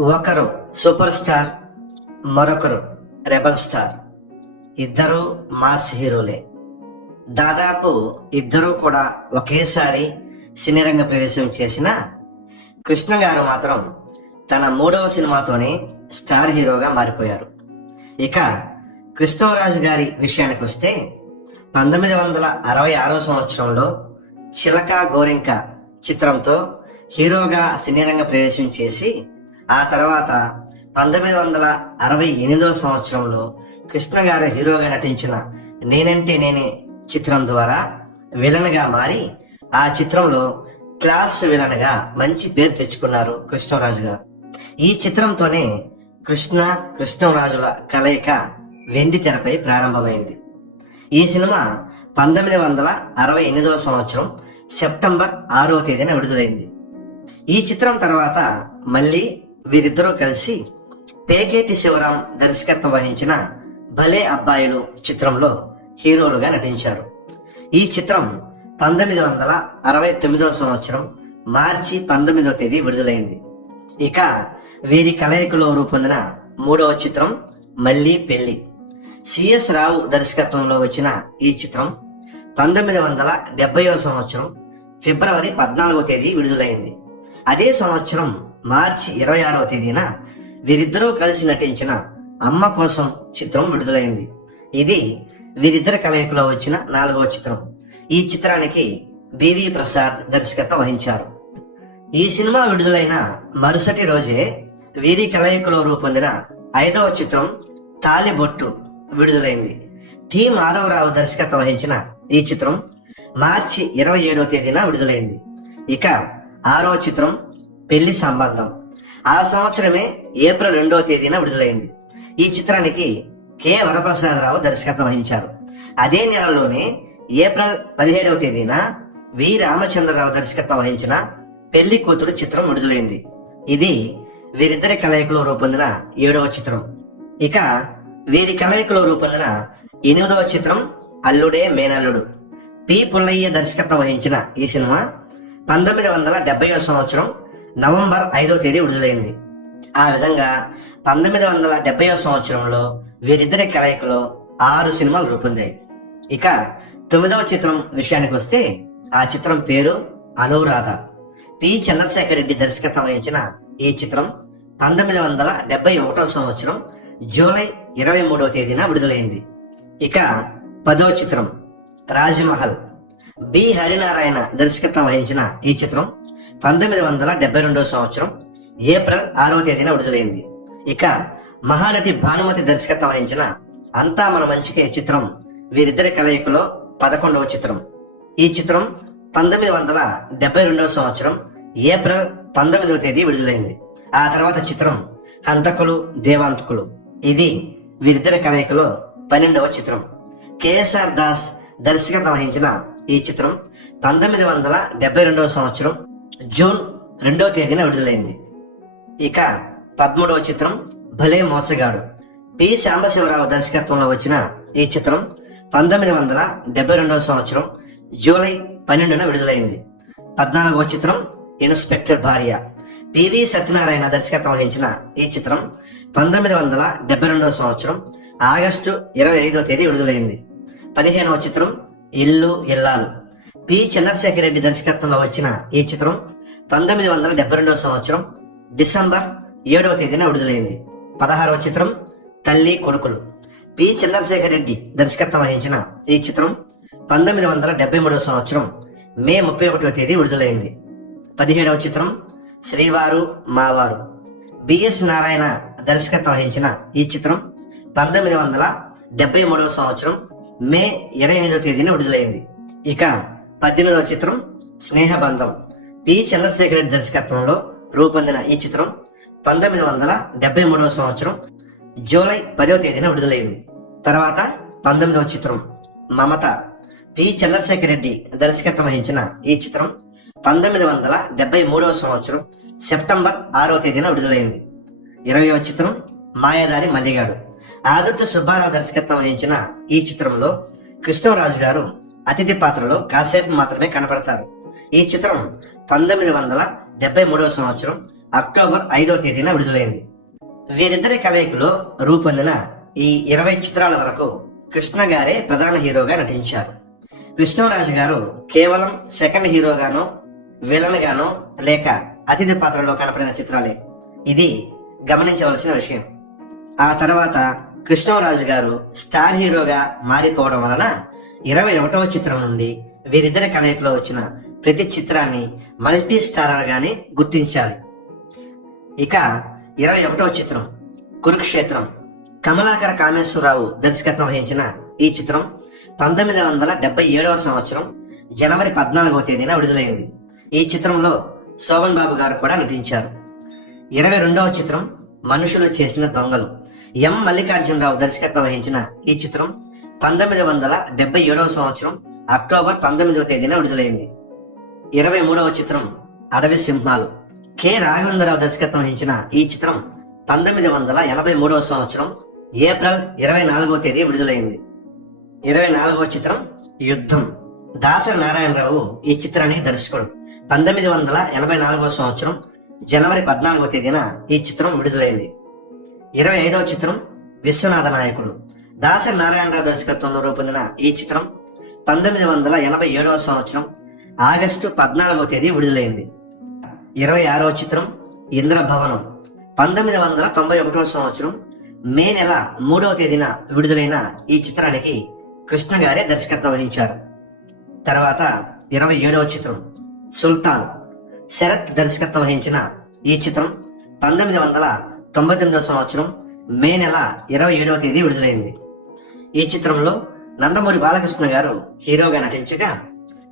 ఒకరు super star మరొకరు rebel star. ఇద్దరు మాస్ హీరోలే. దాదాపు ఇద్దరూ కూడా ఒకేసారి సినీ రంగ ప్రవేశం చేసిన కృష్ణ గారు మాత్రం తన మూడవ సినిమాతోనే స్టార్ హీరోగా మారిపోయారు. ఇక కృష్ణరాజు గారి విషయానికి వస్తే పంతొమ్మిది వందల అరవై ఆరో సంవత్సరంలో చిలక గోరింక చిత్రంతో హీరోగా సినీ రంగ ప్రవేశం చేసి ఆ తర్వాత పంతొమ్మిది వందల అరవై ఎనిమిదవ సంవత్సరంలో కృష్ణ గారు హీరోగా నటించిన నేనంటే నేనే చిత్రం ద్వారా విలన్గా మారి ఆ చిత్రంలో క్లాస్ విలన్గా మంచి పేరు తెచ్చుకున్నారు కృష్ణరాజు గారు. ఈ చిత్రంతోనే కృష్ణ కృష్ణరాజుల కలయిక వెండి తెరపై ప్రారంభమైంది. ఈ సినిమా పంతొమ్మిది వందల అరవై ఎనిమిదవ సంవత్సరం సెప్టెంబర్ ఆరో తేదీన విడుదలైంది. ఈ చిత్రం తర్వాత మళ్ళీ వీరిద్దరూ కలిసి పేకేటి శివరాం దర్శకత్వం వహించిన భలే అబ్బాయిలు చిత్రంలో హీరోలుగా నటించారు. ఈ చిత్రం పంతొమ్మిది వందల అరవై తొమ్మిదవ సంవత్సరం మార్చి పంతొమ్మిదవ తేదీ విడుదలైంది. ఇక వీరి కలయికలో రూపొందిన మూడవ చిత్రం మళ్ళీ పెళ్ళి సిఎస్ రావు దర్శకత్వంలో వచ్చిన ఈ చిత్రం పంతొమ్మిది వందల డెబ్బైవ సంవత్సరం ఫిబ్రవరి పద్నాలుగో తేదీ విడుదలైంది. అదే సంవత్సరం మార్చి ఇరవై ఆరవ తేదీన వీరిద్దరూ కలిసి నటించిన అమ్మ కోసం చిత్రం విడుదలైంది. ఇది వీరిద్దరి కలయికలో వచ్చిన నాలుగవ చిత్రం. ఈ చిత్రానికి బివి ప్రసాద్ దర్శకత్వం వహించారు. ఈ సినిమా విడుదలైన మరుసటి రోజే వీరి కలయికలో రూపొందిన ఐదవ చిత్రం తాలిబొట్టు విడుదలైంది. టి మాధవరావు దర్శకత్వం వహించిన ఈ చిత్రం మార్చి ఇరవై ఏడవ తేదీన విడుదలైంది. ఇక ఆరవ చిత్రం పెళ్ళి సంబంధం. ఆ సంవత్సరమే ఏప్రిల్ రెండవ తేదీన విడుదలైంది. ఈ చిత్రానికి కె. వరప్రసాదరావు దర్శకత్వం వహించారు. అదే నెలలోనే ఏప్రిల్ పదిహేడవ తేదీన వి. రామచంద్రరావు దర్శకత్వం వహించిన పెళ్ళి కూతురు చిత్రం విడుదలైంది. ఇది వీరిద్దరి కలయికలో రూపొందిన ఏడవ చిత్రం. ఇక వీరి కలయికలో రూపొందిన ఎనిమిదవ చిత్రం అల్లుడే మేనల్లుడు. పి. పుల్లయ్య దర్శకత్వం వహించిన ఈ సినిమా పంతొమ్మిది వందల డెబ్బై సంవత్సరం నవంబర్ ఐదవ తేదీ విడుదలైంది. ఆ విధంగా పంతొమ్మిది వందల డెబ్బై సంవత్సరంలో వీరిద్దరి కలయికలో ఆరు సినిమాలు రూపొందాయి. ఇక తొమ్మిదవ చిత్రం విషయానికి వస్తే ఆ చిత్రం పేరు అనురాధ పి. చంద్రశేఖర్ రెడ్డి దర్శకత్వం వహించిన ఈ చిత్రం పంతొమ్మిది వందల డెబ్బై ఒకటో సంవత్సరం జూలై ఇరవై మూడవ తేదీన విడుదలైంది. ఇక పదో చిత్రం రాజమహల్. బి. హరినారాయణ దర్శకత్వం వహించిన ఈ చిత్రం పంతొమ్మిది వందల డెబ్బై రెండవ సంవత్సరం ఏప్రిల్ ఆరవ తేదీన విడుదలైంది. ఇక మహానటి భానుమతి దర్శకత్వం వహించిన అంతా మన మంచికే చిత్రం వీరిద్దరి కలయికలో పదకొండవ చిత్రం. ఈ చిత్రం పంతొమ్మిది వందల డెబ్బై రెండవ సంవత్సరం ఏప్రిల్ పంతొమ్మిదవ తేదీ విడుదలైంది. ఆ తర్వాత చిత్రం హంతకులు దేవాంతకులు. ఇది వీరిద్దరి కలయికలో పన్నెండవ చిత్రం. కేఎస్ఆర్ దాస్ దర్శకత్వం వహించిన ఈ చిత్రం పంతొమ్మిది వందల డెబ్బై రెండవ సంవత్సరం జూన్ రెండవ తేదీన విడుదలైంది. ఇక పదమూడవ చిత్రం భలే మోసగాడు. పి. సాంబశివరావు దర్శకత్వంలో వచ్చిన ఈ చిత్రం పంతొమ్మిది వందల డెబ్బై రెండవ సంవత్సరం జూలై పన్నెండున విడుదలైంది. పద్నాలుగవ చిత్రం ఇన్స్పెక్టర్ భార్య. పివి సత్యనారాయణ దర్శకత్వం వహించిన ఈ చిత్రం పంతొమ్మిది వందల డెబ్బై రెండవ సంవత్సరం ఆగస్టు ఇరవై ఐదవ తేదీ విడుదలైంది. పదిహేనవ చిత్రం ఇల్లు ఇల్లాలు. పి చంద్రశేఖర్ రెడ్డి దర్శకత్వంలో వచ్చిన ఈ చిత్రం పంతొమ్మిది వందల డెబ్బై రెండవ సంవత్సరం డిసెంబర్ ఏడవ తేదీన విడుదలైంది. పదహారవ చిత్రం తల్లి కొడుకులు. పి చంద్రశేఖర్ రెడ్డి దర్శకత్వం వహించిన ఈ చిత్రం పంతొమ్మిది వందల డెబ్బై మూడవ సంవత్సరం మే ముప్పై ఒకటవ తేదీ విడుదలైంది. పదిహేడవ చిత్రం శ్రీవారు మావారు. బిఎస్ నారాయణ దర్శకత్వం వహించిన ఈ చిత్రం పంతొమ్మిది వందల డెబ్బై మూడవ సంవత్సరం మే ఇరవై ఎనిమిదవ తేదీన విడుదలైంది. ఇక పద్దెనిమిదవ చిత్రం స్నేహబంధం. పి. చంద్రశేఖర్ రెడ్డి దర్శకత్వంలో రూపొందిన ఈ చిత్రం పంతొమ్మిది వందల డెబ్బై మూడవ సంవత్సరం జూలై పదవ తేదీన విడుదలైంది. తర్వాత పంతొమ్మిదవ చిత్రం మమత. పి. చంద్రశేఖర్ రెడ్డి దర్శకత్వం వహించిన ఈ చిత్రం పంతొమ్మిది వందల డెబ్బై మూడవ సంవత్సరం సెప్టెంబర్ ఆరవ తేదీన విడుదలైంది. ఇరవయవ చిత్రం మాయాదారి మల్లిగాడు. ఆదుర్తి సుబ్బారావు దర్శకత్వం వహించిన ఈ చిత్రంలో కృష్ణరాజు గారు అతిథి పాత్రలో కాసేపు మాత్రమే కనపడతారు. ఈ చిత్రం పంతొమ్మిది వందల డెబ్బై మూడవ సంవత్సరం అక్టోబర్ ఐదవ తేదీన విడుదలైంది. వీరిద్దరి కలయికలో రూపొందిన ఈ ఇరవై చిత్రాల వరకు కృష్ణ గారే ప్రధాన హీరోగా నటించారు. కృష్ణరాజు గారు కేవలం సెకండ్ హీరోగానో విలన్ గానో లేక అతిథి పాత్రలో కనపడిన చిత్రాలే. ఇది గమనించవలసిన విషయం. ఆ తర్వాత కృష్ణరాజు గారు స్టార్ హీరోగా మారిపోవడం వలన ఇరవై ఒకటవ చిత్రం నుండి వీరిద్దరి కలయికలో వచ్చిన ప్రతి చిత్రాన్ని మల్టీ స్టారర్ గానే గుర్తించాలి. ఇక ఇరవై ఒకటవ చిత్రం కురుక్షేత్రం. కమలాకర కామేశ్వరరావు దర్శకత్వం వహించిన ఈ చిత్రం పంతొమ్మిది వందల డెబ్బై ఏడవ సంవత్సరం జనవరి పద్నాలుగవ తేదీన విడుదలైంది. ఈ చిత్రంలో శోభన్ బాబు గారు కూడా నటించారు. ఇరవై రెండవ చిత్రం మనుషులు చేసిన దొంగలు. ఎం మల్లికార్జునరావు దర్శకత్వం వహించిన ఈ చిత్రం పంతొమ్మిది వందల డెబ్బై ఏడవ సంవత్సరం అక్టోబర్ పంతొమ్మిదవ తేదీన విడుదలైంది. ఇరవై మూడవ చిత్రం అడవి సింహాలు. కె. రాఘవేంద్రరావు దర్శకత్వం వహించిన ఈ చిత్రం పంతొమ్మిది వందల ఎనభై మూడవ సంవత్సరం ఏప్రిల్ ఇరవై నాలుగవ తేదీ విడుదలైంది. ఇరవై నాలుగవ చిత్రం యుద్ధం. దాసరి నారాయణరావు ఈ చిత్రాన్ని దర్శకుడు. పంతొమ్మిది వందల ఎనభై నాలుగవ సంవత్సరం జనవరి పద్నాలుగవ తేదీన ఈ చిత్రం విడుదలైంది. ఇరవై ఐదవ చిత్రం విశ్వనాథ నాయకుడు. దాసరి నారాయణరావు దర్శకత్వంలో రూపొందిన ఈ చిత్రం పంతొమ్మిది వందల ఎనభై ఏడవ సంవత్సరం ఆగస్టు పద్నాలుగవ తేదీ విడుదలైంది. ఇరవై ఆరవ చిత్రం ఇంద్రభవనం పంతొమ్మిది వందల తొంభై ఒకటవ సంవత్సరం మే నెల మూడవ తేదీన విడుదలైన ఈ చిత్రానికి కృష్ణ గారే దర్శకత్వం వహించారు. తర్వాత ఇరవై ఏడవ చిత్రం సుల్తాన్ శరత్ దర్శకత్వం వహించిన ఈ చిత్రం పంతొమ్మిది వందల తొంభై తొమ్మిదవ సంవత్సరం మే నెల ఇరవై ఏడవ తేదీ విడుదలైంది. ఈ చిత్రంలో నందమూరి బాలకృష్ణ గారు హీరోగా నటించగా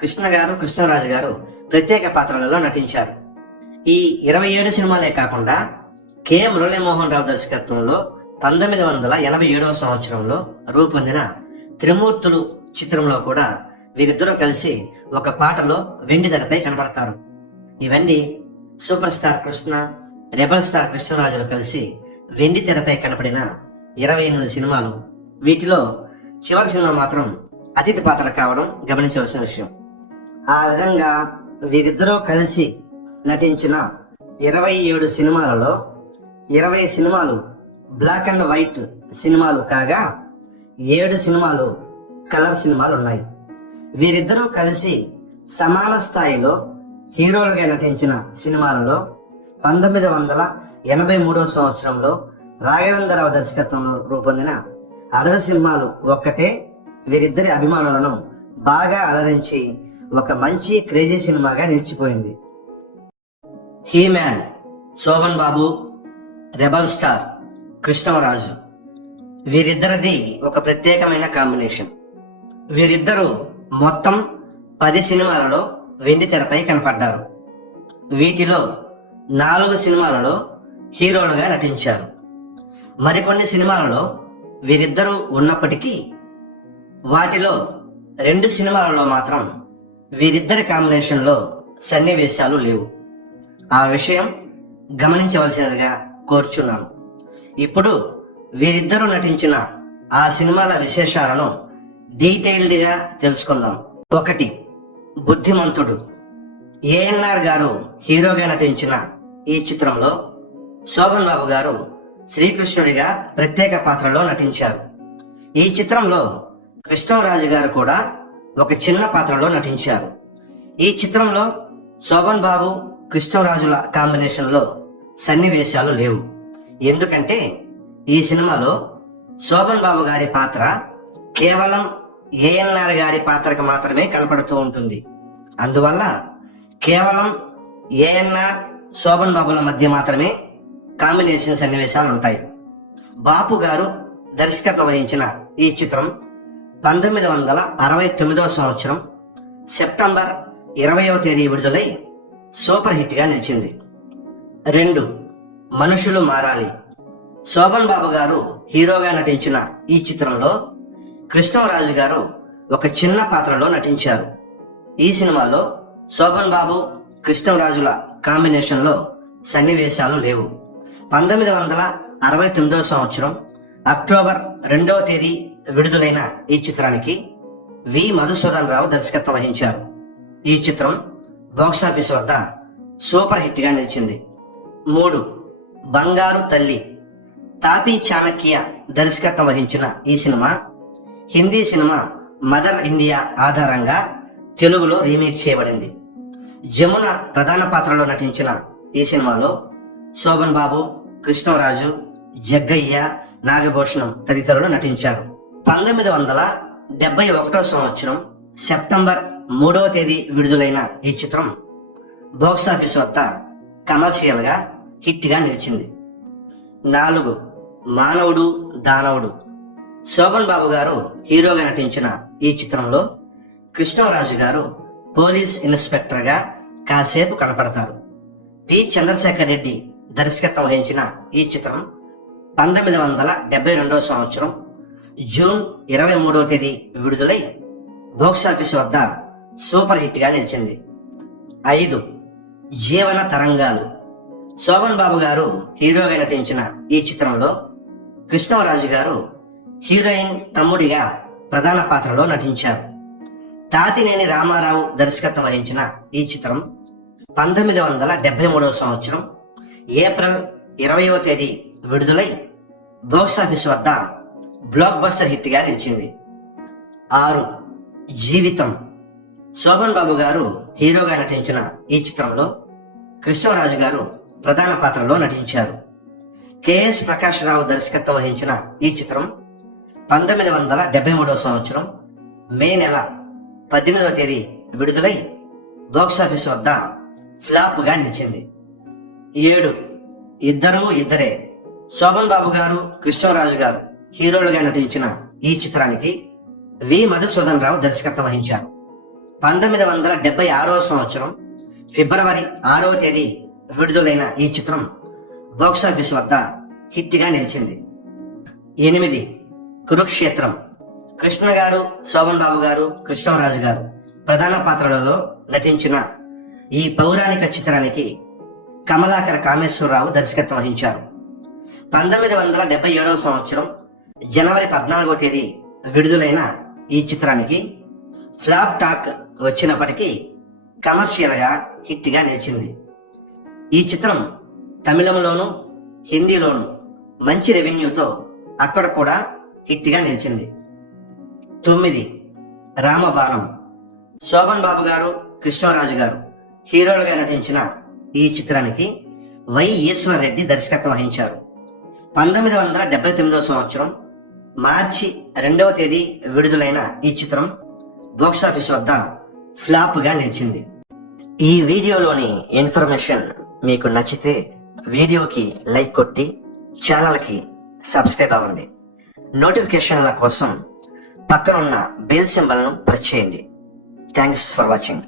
కృష్ణ గారు కృష్ణరాజు గారు ప్రత్యేక పాత్రలలో నటించారు. ఈ ఇరవై ఏడు సినిమాలే కాకుండా కె. మురళీమోహన్ రావు దర్శకత్వంలో పంతొమ్మిది వందల ఎనభై ఏడవ సంవత్సరంలో రూపొందిన త్రిమూర్తులు చిత్రంలో కూడా వీరిద్దరూ కలిసి ఒక పాటలో వెండి తెరపై కనబడతారు. ఇవన్నీ super star Krishna rebel star కృష్ణరాజులు కలిసి వెండి తెరపై కనపడిన ఇరవై ఎనిమిది సినిమాలు వీటిలో చివరి సినిమా మాత్రం అతిథి పాత్ర కావడం గమనించవలసిన విషయం. ఆ విధంగా వీరిద్దరూ కలిసి నటించిన ఇరవై ఏడు సినిమాలలో ఇరవై సినిమాలు బ్లాక్ అండ్ వైట్ సినిమాలు కాగా ఏడు సినిమాలు కలర్ సినిమాలు ఉన్నాయి. వీరిద్దరూ కలిసి సమాన స్థాయిలో హీరోలుగా నటించిన సినిమాలలో పంతొమ్మిది వందల ఎనభై మూడవ సంవత్సరంలో రాఘవేంద్రరావు దర్శకత్వంలో రూపొందిన అడవి సినిమాలు ఒక్కటే వీరిద్దరి అభిమానులను బాగా అలరించి ఒక మంచి క్రేజీ సినిమాగా నిలిచిపోయింది. He man Shobhan Babu rebel star Krishnaraju వీరిద్దరిది ఒక ప్రత్యేకమైన కాంబినేషన్. వీరిద్దరూ మొత్తం పది సినిమాలలో వెండి తెరపై కనపడ్డారు. వీటిలో నాలుగు సినిమాలలో హీరోలుగా నటించారు. మరికొన్ని సినిమాలలో వీరిద్దరూ ఉన్నప్పటికీ వాటిలో రెండు సినిమాలలో మాత్రం వీరిద్దరి కాంబినేషన్లో సన్నివేశాలు లేవు. ఆ విషయం గమనించవలసినదిగా కోరుచున్నాను. ఇప్పుడు వీరిద్దరూ నటించిన ఆ సినిమాల విశేషాలను డీటెయిల్డ్గా తెలుసుకుందాం. ఒకటి బుద్ధిమంతుడు. ఏఎన్ఆర్ గారు హీరోగా నటించిన ఈ చిత్రంలో శోభన్ బాబు గారు శ్రీకృష్ణుడిగా ప్రత్యేక పాత్రలో నటించారు. ఈ చిత్రంలో కృష్ణరాజు గారు కూడా ఒక చిన్న పాత్రలో నటించారు. ఈ చిత్రంలో శోభన్ బాబు కృష్ణరాజుల కాంబినేషన్లో సన్నివేశాలు లేవు. ఎందుకంటే ఈ సినిమాలో శోభన్ బాబు గారి పాత్ర కేవలం ఏఎన్ఆర్ గారి పాత్రకు మాత్రమే కనపడుతూ ఉంటుంది. అందువల్ల కేవలం ఏఎన్ఆర్ శోభన్ బాబుల మధ్య మాత్రమే కాంబినేషన్ సన్నివేశాలు ఉంటాయి. బాపు గారు దర్శకత్వం వహించిన ఈ చిత్రం పంతొమ్మిది వందల అరవై తొమ్మిదవ సంవత్సరం సెప్టెంబర్ ఇరవయవ తేదీ విడుదలై సూపర్ హిట్గా నిలిచింది. రెండు మనుషులు మారాలి. శోభన్ బాబు గారు హీరోగా నటించిన ఈ చిత్రంలో కృష్ణరాజు గారు ఒక చిన్న పాత్రలో నటించారు. ఈ సినిమాలో శోభన్ బాబు కృష్ణరాజుల కాంబినేషన్లో సన్నివేశాలు లేవు. పంతొమ్మిది వందల అరవై తొమ్మిదవ సంవత్సరం అక్టోబర్ రెండవ తేదీ విడుదలైన ఈ చిత్రానికి వి. మధుసూదన్ రావు దర్శకత్వం వహించారు. ఈ చిత్రం బాక్సాఫీస్ వద్ద సూపర్ హిట్గా నిలిచింది. మూడు. బంగారు తల్లి తాపీ చాణక్య దర్శకత్వం వహించిన ఈ cinema Hindi cinema Mother India ఆధారంగా తెలుగులో రీమేక్ చేయబడింది. జమున ప్రధాన పాత్రలో నటించిన ఈ సినిమాలో శోభన్ బాబు కృష్ణరాజు జగ్గయ్య నాగభూషణం తదితరులు నటించారు. పంతొమ్మిది వందల డెబ్బై ఒకటో సంవత్సరం సెప్టెంబర్ మూడవ తేదీ విడుదలైన ఈ చిత్రం బాక్సాఫీస్ వద్ద కమర్షియల్గా హిట్గా నిలిచింది. నాలుగు మానవుడు దానవుడు. శోభన్ బాబు గారు హీరోగా నటించిన ఈ చిత్రంలో కృష్ణరాజు గారు పోలీస్ ఇన్స్పెక్టర్గా కాసేపు కనపడతారు. పి. చంద్రశేఖర్ రెడ్డి దర్శకత్వం వహించిన ఈ చిత్రం పంతొమ్మిది వందల డెబ్బై రెండవ సంవత్సరం జూన్ ఇరవై మూడవ తేదీ విడుదలై బాక్సాఫీస్ వద్ద సూపర్ హిట్గా నిలిచింది. ఐదు జీవన తరంగాలు. శోభన్ బాబు గారు హీరోగా నటించిన ఈ చిత్రంలో కృష్ణరాజు గారు హీరోయిన్ తమ్ముడిగా ప్రధాన పాత్రలో నటించారు. తాతినేని రామారావు దర్శకత్వం వహించిన ఈ చిత్రం పంతొమ్మిది వందల డెబ్బై మూడవ సంవత్సరం ఏప్రిల్ ఇరవయవ తేదీ విడుదలై బాక్సాఫీస్ వద్ద బ్లాక్ బస్టర్ హిట్గా నిలిచింది. ఆరు జీవితం. శోభన్ బాబు గారు హీరోగా నటించిన ఈ చిత్రంలో కృష్ణరాజు గారు ప్రధాన పాత్రలో నటించారు. కెఎస్ ప్రకాష్ రావు దర్శకత్వం వహించిన ఈ చిత్రం పంతొమ్మిది వందల డెబ్బై మూడవ సంవత్సరం మే నెల పద్దెనిమిదవ తేదీ విడుదలై బాక్సాఫీస్ వద్ద ఫ్లాప్గా నిలిచింది. ఏడు. ఇద్దరు ఇద్దరే. శోభన్ బాబు గారు కృష్ణరాజు గారు హీరోలుగా నటించిన ఈ చిత్రానికి వి. మధుసూదన్ రావు దర్శకత్వం వహించారు. పంతొమ్మిది వందల డెబ్బై ఆరవ సంవత్సరం ఫిబ్రవరి ఆరవ తేదీ విడుదలైన ఈ చిత్రం బాక్సాఫీస్ వద్ద హిట్గా నిలిచింది. ఎనిమిది. కురుక్షేత్రం. కృష్ణ గారు శోభన్ బాబు గారు కృష్ణరాజు గారు ప్రధాన పాత్రలలో నటించిన ఈ పౌరాణిక చిత్రానికి కమలాకర కామేశ్వరరావు దర్శకత్వం వహించారు. పంతొమ్మిది వందల డెబ్బై ఏడవ సంవత్సరం జనవరి పద్నాలుగో తేదీ విడుదలైన ఈ చిత్రానికి ఫ్లాప్ టాక్ వచ్చినప్పటికీ కమర్షియల్గా హిట్గా నిలిచింది. ఈ చిత్రం తమిళంలోను హిందీలోను మంచి రెవెన్యూతో అక్కడ కూడా హిట్గా నిలిచింది. తొమ్మిది రామబాణం. శోభన్ బాబు గారు కృష్ణరాజు గారు హీరోలుగా నటించిన ఈ చిత్రానికి వై ఈశ్వర్ రెడ్డి దర్శకత్వం వహించారు. పంతొమ్మిది వందల డెబ్బై తొమ్మిదవ సంవత్సరం మార్చి రెండవ తేదీ విడుదలైన ఈ చిత్రం బాక్సాఫీస్ వద్ద ఫ్లాప్గా నిలిచింది. ఈ వీడియోలోని ఇన్ఫర్మేషన్ మీకు నచ్చితే వీడియోకి లైక్ కొట్టి ఛానల్కి సబ్స్క్రైబ్ అవ్వండి. నోటిఫికేషన్ల కోసం పక్కన ఉన్న బెల్ సింబల్ను ప్రెస్ చేయండి. Thanks for watching.